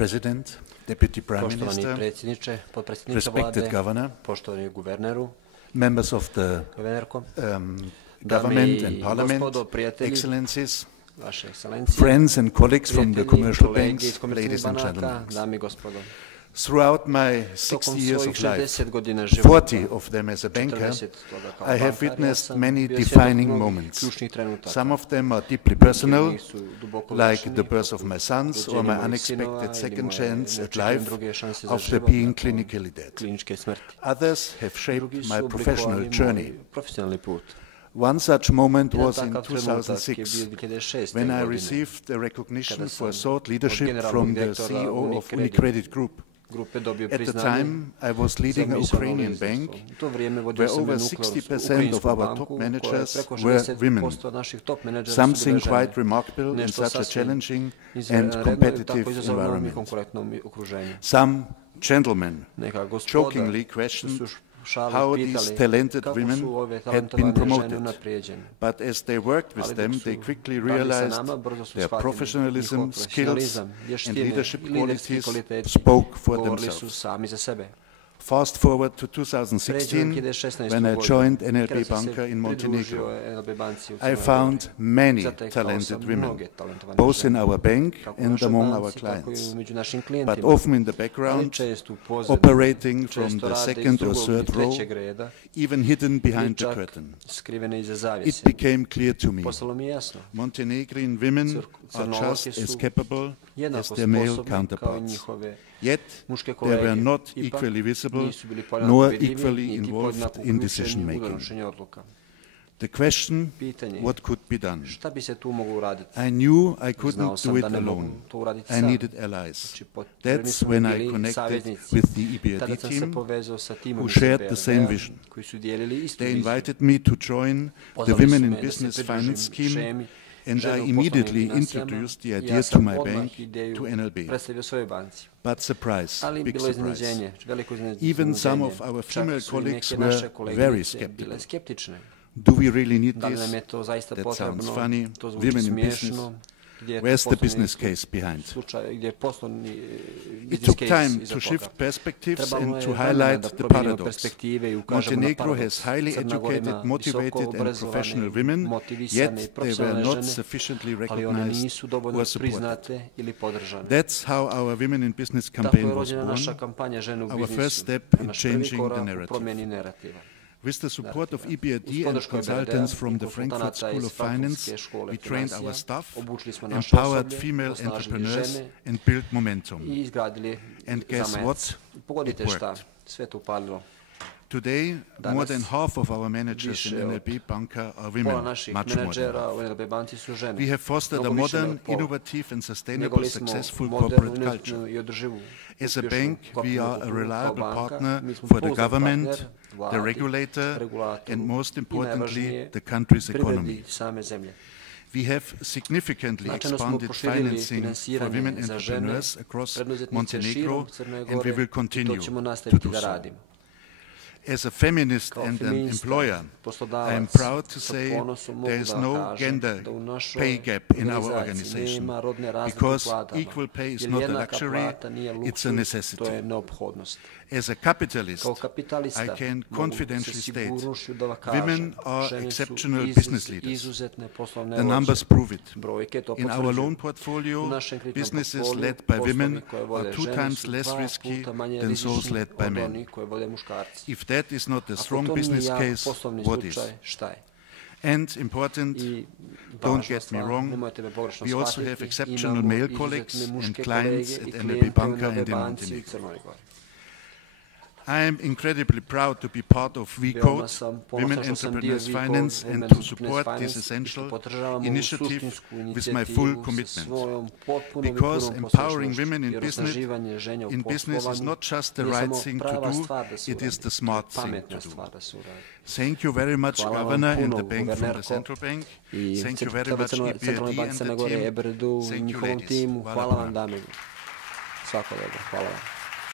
President, Deputy Prime Poštovani Minister, predsjedniče, potpredsjedniče respected vlade, Governor, poštovani guverneru, members of the guvernerko, Government i and Parliament, gospodo, prijatelji, Excellencies, vaše ekscelencije, friends and colleagues from the prijatelji, commercial kolege banks, iz komercijalnih ladies and banaka, gentlemen. dame i gospodo. Throughout my Tokom 60 years svojih of life, 60 godina života, 40 of them as a banker, 40 toga kao I have bankar, ja witnessed sam many bio defining svjedok mnogih moments. ključnih trenutaka. Some of them are deeply personal, Neki su duboko like lični, the birth of my sons or rođenje my mojih sinova unexpected ili second moje chance at neočekivane life druge šanse za after život being nakon clinically dead. kliničke smrti. Others have shaped Drugi su my professional oblikovali journey. moj profesionalni put. One such moment Jedan was in takav trenutak je bio 2006, 2006. when I godine, received a recognition kada for sam thought od leadership generalnog from the direktora CEO of Unicredit Unicredit Group. grupe dobio At the priznanje time, I was za leading a misaono Ukrainian liderstvo. bank, U to vrijeme vodio where sam over jednu nuklearsku 60% of ukrajinsku our banku, top koja je managers preko were women. 60% naših top menadžera su Something bile žene. quite remarkable in Nešto such a sasvim challenging and izvanredno i competitive tako izazovnom i environment. konkurentnom okruženju. Some gentlemen Neka gospoda jokingly su questioned šalu how these pitali talented kako women su ove had been talentovane žene promoted. unaprijeđene. But as they worked with Ali them, dok su they quickly radili sa realized nama, brzo su their shvatili professionalism, njihov skills, profesionalizam, and vještine leadership i liderski qualities kvaliteti spoke for govorili su themselves. sami za sebe. Fast forward to Pređemo 2016, 2016. when I godinu, joined NLB kada sam se Banka in pridružio Montenegro. NLB banci u I Crnoj found Gori. many Zatekao talented sam women, mnoge talentovane both in žene, our bank kako u and našoj among our banci, tako clients, i među našim but klijentima, often in the ali background, često u pozadini, operating from često the rade iz second or drugog third i row, trećeg reda, even hidden ili behind the čak curtain. skrivene iza It zavjese. became clear to me, Postalo mi je jasno, Montenegrin women are Crnogorke just as su capable as jednako their male sposobni kao i counterparts. njihove Yet, muške they kolege. were not Ipak, equally visible, nisu bili podjednako nor vidljivi, equally niti involved podjednako in uključeni decision u making. donošenje odluka. The question, Pitanje, what could be done? šta bi se tu moglo uraditi? I knew I Znao couldn't sam do it da ne mogu alone. to uraditi I sam. needed allies. Znači, potrebni That's su mi when I bili connected saveznici. with the Tada EBRD sam se team, povezao sa timom who iz shared the EBRD-a, same vision. koji su dijelili istu They viziju. invited me to join the Pozvali Women su in me da se Business pridružim Finance scheme, šemi and žene I u immediately poslovnim financijama. introduced the Ja idea to sam my odmah bank, ideju to NLB. predstavio svojoj banci. But surprise, Ali big bilo je surprise. iznenađenje, veliko iznenađenje. Even some of our Čak female su i colleagues neke naše were koleginice very bile skeptical. skeptične. Do we really need Da li nam this? je to zaista That sounds potrebno? funny. To zvuči Women in smiješno. business. Gdje je to Where's the poslovni business case behind? slučaj, gdje je poslovni It business took case time iza to toga. shift perspectives Trebalo and je to vremena highlight da the promijenimo paradox. perspektive i ukažemo na Montenegro paradoks. has highly Crna Gora ima educated, motivated visoko and obrazovane, professional women, motivisane i yet they were profesionalne not žene, sufficiently ali one recognized nisu dovoljno or supported. priznate ili podržane. That's how our Women in Business Tako campaign je was rođena naša born, kampanja Žene u our biznisu. first step in Naš prvi changing the korak u narrative. promjeni narativa. With the support of EBRD Uz and podršku consultants EBRD-a from i the Frankfurt konsultanata School iz of Finance, Frankfurtske škole we trained financija, our staff, obučili smo naše empowered osoblje, female osnažili entrepreneurs žene and built momentum. i izgradili And guess zamajac. what? Pogodite It šta, worked. sve to upalilo. Today, more than Danas half of our managers in više od NLB Banka are Pola women, naših much more than menadžera half. u NLB banci su žene. We have fostered a Mnogo više modern, od pola. innovative and sustainable, Njegovali smo successful modernu, corporate culture. inovativnu i održivu As a uspješnu bank, we korporativnu are a kulturu. Kao reliable banka, partner mi smo for the pouzdan government, partner the vladi, regulator, regulatoru and most i importantly, najvažnije, the country's privredi economy. same zemlje. We have significantly Značajno smo expanded proširili financing for finansiranje women za žene, entrepreneurs across preduzetnice Montenegro, širom Crne and we Gore will i to continue ćemo to nastaviti do da so. radimo. As a feminist Kao and an feminista, employer, I poslodavac, am proud to sa say ponosom mogu there is da no kažem gender da u našoj pay gap in our organizaciji organization, nema rodne razlike u because platama, equal pay is jer not a jednaka luxury, plata nije it's a luksuz, to je necessity. neophodnost. As a capitalist, Kao kapitalista I can mogu confidently sa state sigurnošću da vam kažem, women are žene su exceptional business leaders. izuzetne poslovne The vođe. numbers prove it. Brojke to In our potvrđuju. loan portfolio, U našem kreditnom businesses portfoliju led by poslovi women koje vode are 2 žene times su less 2 risky puta manje than those rizični led by od men. onih koje vode muškarci. If that is not a Ako strong to nije business jak case, poslovni what is? slučaj, šta je? And important, I don't važna get me stvar, wrong, nemojte me pogrešno we also shvatiti, have exceptional imamo male izuzetne colleagues and muške clients kolege i at NLB klijente u Banka NLB and in banci u Montenegro. Crnoj Gori. I am incredibly proud to be part of Veoma WeCode, sam Women ponosan što sam dio Entrepreneurs WeCode, Finance, and Women to Entrepreneurs support this Finance, i što essential podržavamo initiative suštinsku with my full inicijativu sa commitment. svojom potpunom i Because punom empowering posvećenošću, women in jer business, osnaživanje žena u in business is poslovanju not just the nije right samo thing to prava do, stvar da se it is the uradi, smart to je thing pametna to do. stvar da se uradi. Thank you very much, Hvala vam Governor, and puno, the bank from the guvernerko, Central Bank. I Thank you very much, Centralnoj EBRD banci and Crne the Gore, team. EBRD-u, Thank you, njihovom ladies. timu. Hvala Hvala vam, puno. dame. Svako dobro. Hvala vam.